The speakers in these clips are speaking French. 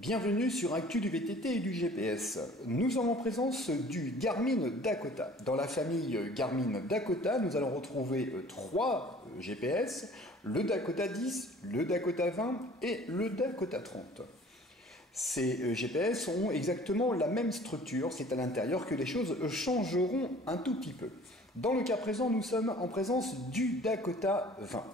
Bienvenue sur Actu du VTT et du GPS. Nous sommes en présence du Garmin Dakota. Dans la famille Garmin Dakota, nous allons retrouver trois GPS, le Dakota 10, le Dakota 20 et le Dakota 30. Ces GPS ont exactement la même structure, c'est à l'intérieur que les choses changeront un tout petit peu. Dans le cas présent, nous sommes en présence du Dakota 20.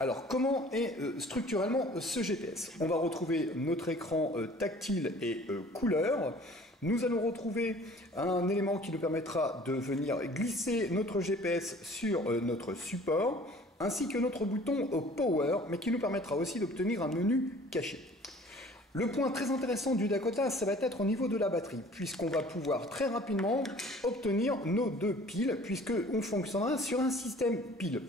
Alors, comment est structurellement ce GPS? On va retrouver notre écran tactile et couleur. Nous allons retrouver un élément qui nous permettra de venir glisser notre GPS sur notre support, ainsi que notre bouton Power, mais qui nous permettra aussi d'obtenir un menu caché. Le point très intéressant du Dakota, ça va être au niveau de la batterie, puisqu'on va pouvoir très rapidement obtenir nos deux piles, puisqu'on fonctionnera sur un système pile.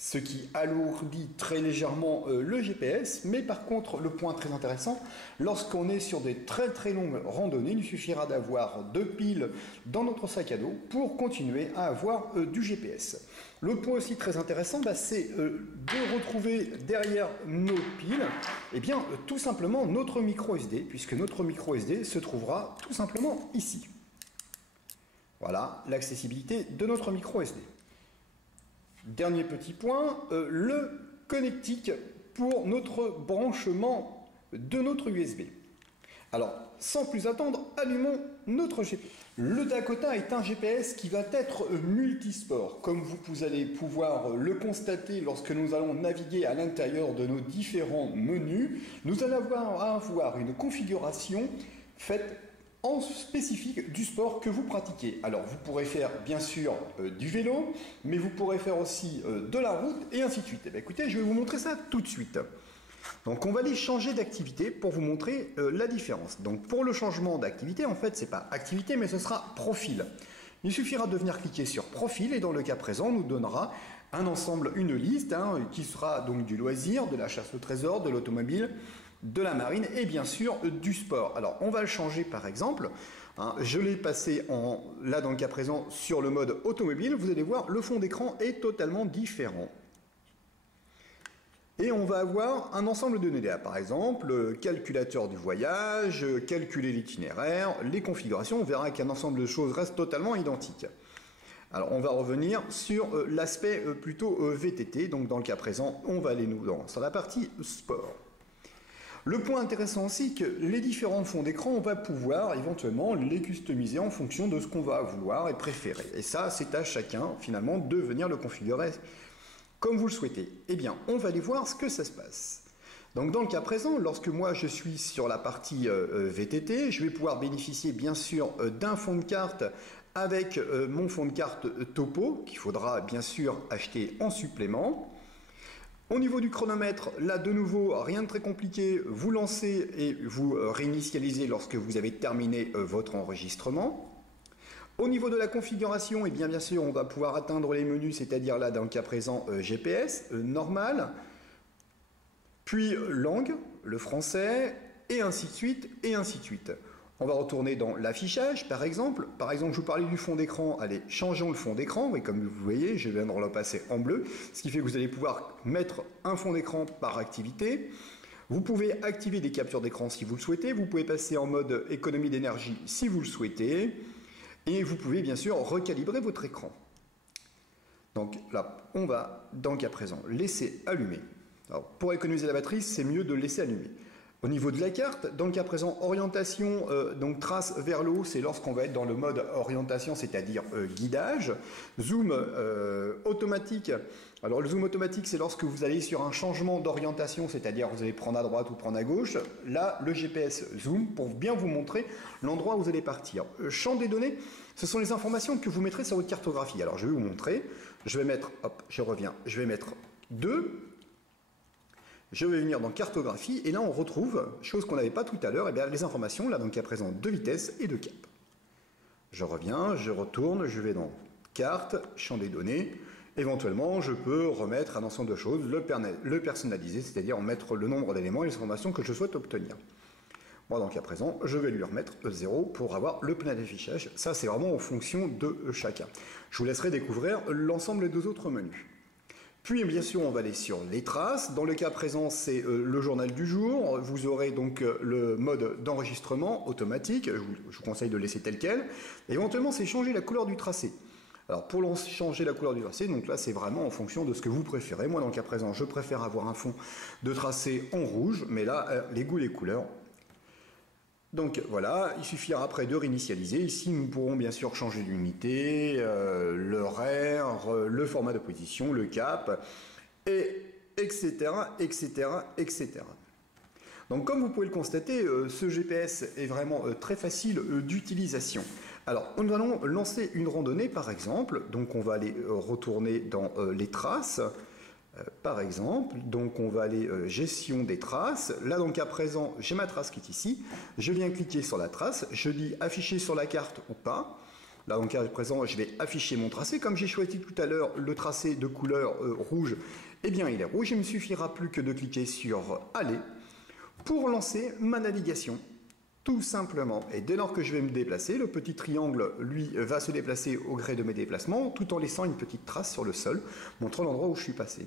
Ce qui alourdit très légèrement le GPS, mais par contre, le point très intéressant, lorsqu'on est sur des très longues randonnées, il suffira d'avoir deux piles dans notre sac à dos pour continuer à avoir du GPS. L'autre point aussi très intéressant, c'est de retrouver derrière nos piles, tout simplement notre micro SD, puisque notre micro SD se trouvera tout simplement ici. Voilà l'accessibilité de notre micro SD. Dernier petit point, le connectique pour notre branchement de notre USB. Alors, sans plus attendre, allumons notre GPS. Le Dakota est un GPS qui va être multisport, comme vous allez pouvoir le constater lorsque nous allons naviguer à l'intérieur de nos différents menus. Nous allons avoir une configuration faite en spécifique du sport que vous pratiquez. Alors vous pourrez faire bien sûr du vélo, mais vous pourrez faire aussi de la route et ainsi de suite. Eh bien, écoutez, je vais vous montrer ça tout de suite. Donc on va aller changer d'activité pour vous montrer la différence. Donc pour le changement d'activité, en fait c'est pas activité mais ce sera profil. Il suffira de venir cliquer sur profil et dans le cas présent nous donnera un ensemble, une liste qui sera donc du loisir, de la chasse au trésor, de l'automobile, de la marine et bien sûr du sport. Alors on va le changer par exemple, je l'ai passé là dans le cas présent sur le mode automobile, vous allez voir le fond d'écran est totalement différent. Et on va avoir un ensemble de données, par exemple, calculateur du voyage, calculer l'itinéraire, les configurations, on verra qu'un ensemble de choses reste totalement identique. Alors on va revenir sur l'aspect plutôt VTT, donc dans le cas présent, on va aller sur la partie sport. Le point intéressant aussi, que les différents fonds d'écran, on va pouvoir éventuellement les customiser en fonction de ce qu'on va vouloir et préférer. Et ça, c'est à chacun, finalement, de venir le configurer comme vous le souhaitez. Eh bien, on va aller voir ce que ça se passe. Donc, dans le cas présent, lorsque moi, je suis sur la partie VTT, je vais pouvoir bénéficier, bien sûr, d'un fond de carte avec mon fond de carte topo, qu'il faudra, bien sûr, acheter en supplément. Au niveau du chronomètre, là de nouveau, rien de très compliqué, vous lancez et vous réinitialisez lorsque vous avez terminé votre enregistrement. Au niveau de la configuration, bien sûr, on va pouvoir atteindre les menus, c'est-à-dire là dans le cas présent GPS, normal, puis langue, le français, et ainsi de suite, et ainsi de suite. On va retourner dans l'affichage, par exemple. Par exemple, je vous parlais du fond d'écran. Allez, changeons le fond d'écran. Et comme vous voyez, je viens de le passer en bleu. Ce qui fait que vous allez pouvoir mettre un fond d'écran par activité. Vous pouvez activer des captures d'écran si vous le souhaitez. Vous pouvez passer en mode économie d'énergie si vous le souhaitez. Et vous pouvez bien sûr recalibrer votre écran. Donc là, on va, dans le cas présent, laisser allumer. Alors, pour économiser la batterie, c'est mieux de le laisser allumer. Au niveau de la carte, dans le cas présent, orientation, donc trace vers le haut, c'est lorsqu'on va être dans le mode orientation, c'est-à-dire guidage. Zoom automatique. Alors le zoom automatique, c'est lorsque vous allez sur un changement d'orientation, c'est-à-dire vous allez prendre à droite ou prendre à gauche. Là, le GPS zoom pour bien vous montrer l'endroit où vous allez partir. Champ des données, ce sont les informations que vous mettrez sur votre cartographie. Alors je vais vous montrer. Je vais mettre, hop, je reviens, je vais mettre 2. Je vais venir dans cartographie et là on retrouve, chose qu'on n'avait pas tout à l'heure, les informations, là donc à présent de vitesse et de cap. Je reviens, je retourne, je vais dans carte, champ des données, éventuellement je peux remettre un ensemble de choses, le personnaliser, c'est-à-dire mettre le nombre d'éléments et les informations que je souhaite obtenir. Moi donc à présent, je vais lui remettre 0 pour avoir le plein d'affichage, ça c'est vraiment en fonction de chacun. Je vous laisserai découvrir l'ensemble des deux autres menus. Puis bien sûr on va aller sur les traces. Dans le cas présent c'est le journal du jour. Vous aurez donc le mode d'enregistrement automatique. Je vous conseille de laisser tel quel. Et éventuellement c'est changer la couleur du tracé. Alors pour changer la couleur du tracé, donc là c'est vraiment en fonction de ce que vous préférez. Moi dans le cas présent je préfère avoir un fond de tracé en rouge. Mais là les goûts et les couleurs. Donc voilà, il suffira après de réinitialiser. Ici, nous pourrons bien sûr changer d'unité, l'horaire, le format de position, le cap, et etc., etc., etc. Donc comme vous pouvez le constater, ce GPS est vraiment très facile d'utilisation. Alors, nous allons lancer une randonnée par exemple. Donc on va aller retourner dans les traces. Par exemple, donc on va aller gestion des traces. Là donc à présent j'ai ma trace qui est ici. Je viens cliquer sur la trace, je dis afficher sur la carte ou pas. Là donc à présent je vais afficher mon tracé. Comme j'ai choisi tout à l'heure le tracé de couleur rouge, eh bien il est rouge. Il me suffira plus que de cliquer sur aller pour lancer ma navigation. Tout simplement. Et dès lors que je vais me déplacer, le petit triangle, lui, va se déplacer au gré de mes déplacements, tout en laissant une petite trace sur le sol, montrant l'endroit où je suis passé.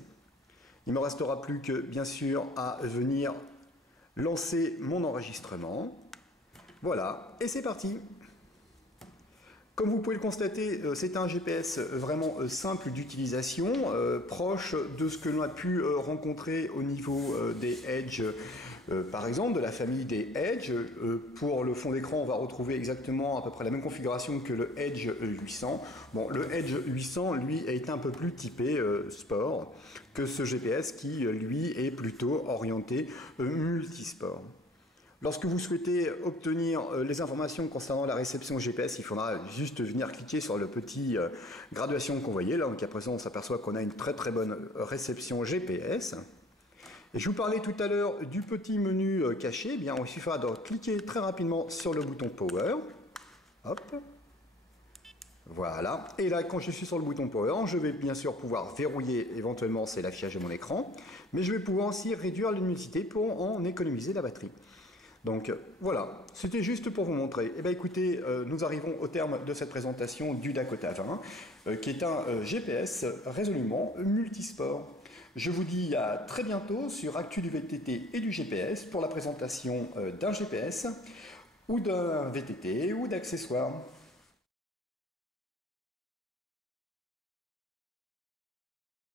Il ne me restera plus que, bien sûr, à venir lancer mon enregistrement. Voilà, et c'est parti. Comme vous pouvez le constater, c'est un GPS vraiment simple d'utilisation, proche de ce que l'on a pu rencontrer au niveau des Edge, par exemple, de la famille des Edge. Pour le fond d'écran, on va retrouver exactement à peu près la même configuration que le Edge 800. Bon, le Edge 800, lui, est un peu plus typé sport que ce GPS qui, lui, est plutôt orienté multisport. Lorsque vous souhaitez obtenir les informations concernant la réception GPS, il faudra juste venir cliquer sur le petit graduation qu'on voyait. Là, donc à présent, on s'aperçoit qu'on a une très très bonne réception GPS. Et je vous parlais tout à l'heure du petit menu caché. Eh bien, il suffira de cliquer très rapidement sur le bouton Power. Hop. Voilà. Et là, quand je suis sur le bouton Power, je vais bien sûr pouvoir verrouiller éventuellement, c'est l'affichage de mon écran. Mais je vais pouvoir aussi réduire la luminosité pour en économiser la batterie. Donc voilà, c'était juste pour vous montrer. Eh bien écoutez, nous arrivons au terme de cette présentation du Dakota 20, qui est un GPS résolument multisport. Je vous dis à très bientôt sur Actu du VTT et du GPS pour la présentation d'un GPS ou d'un VTT ou d'accessoires.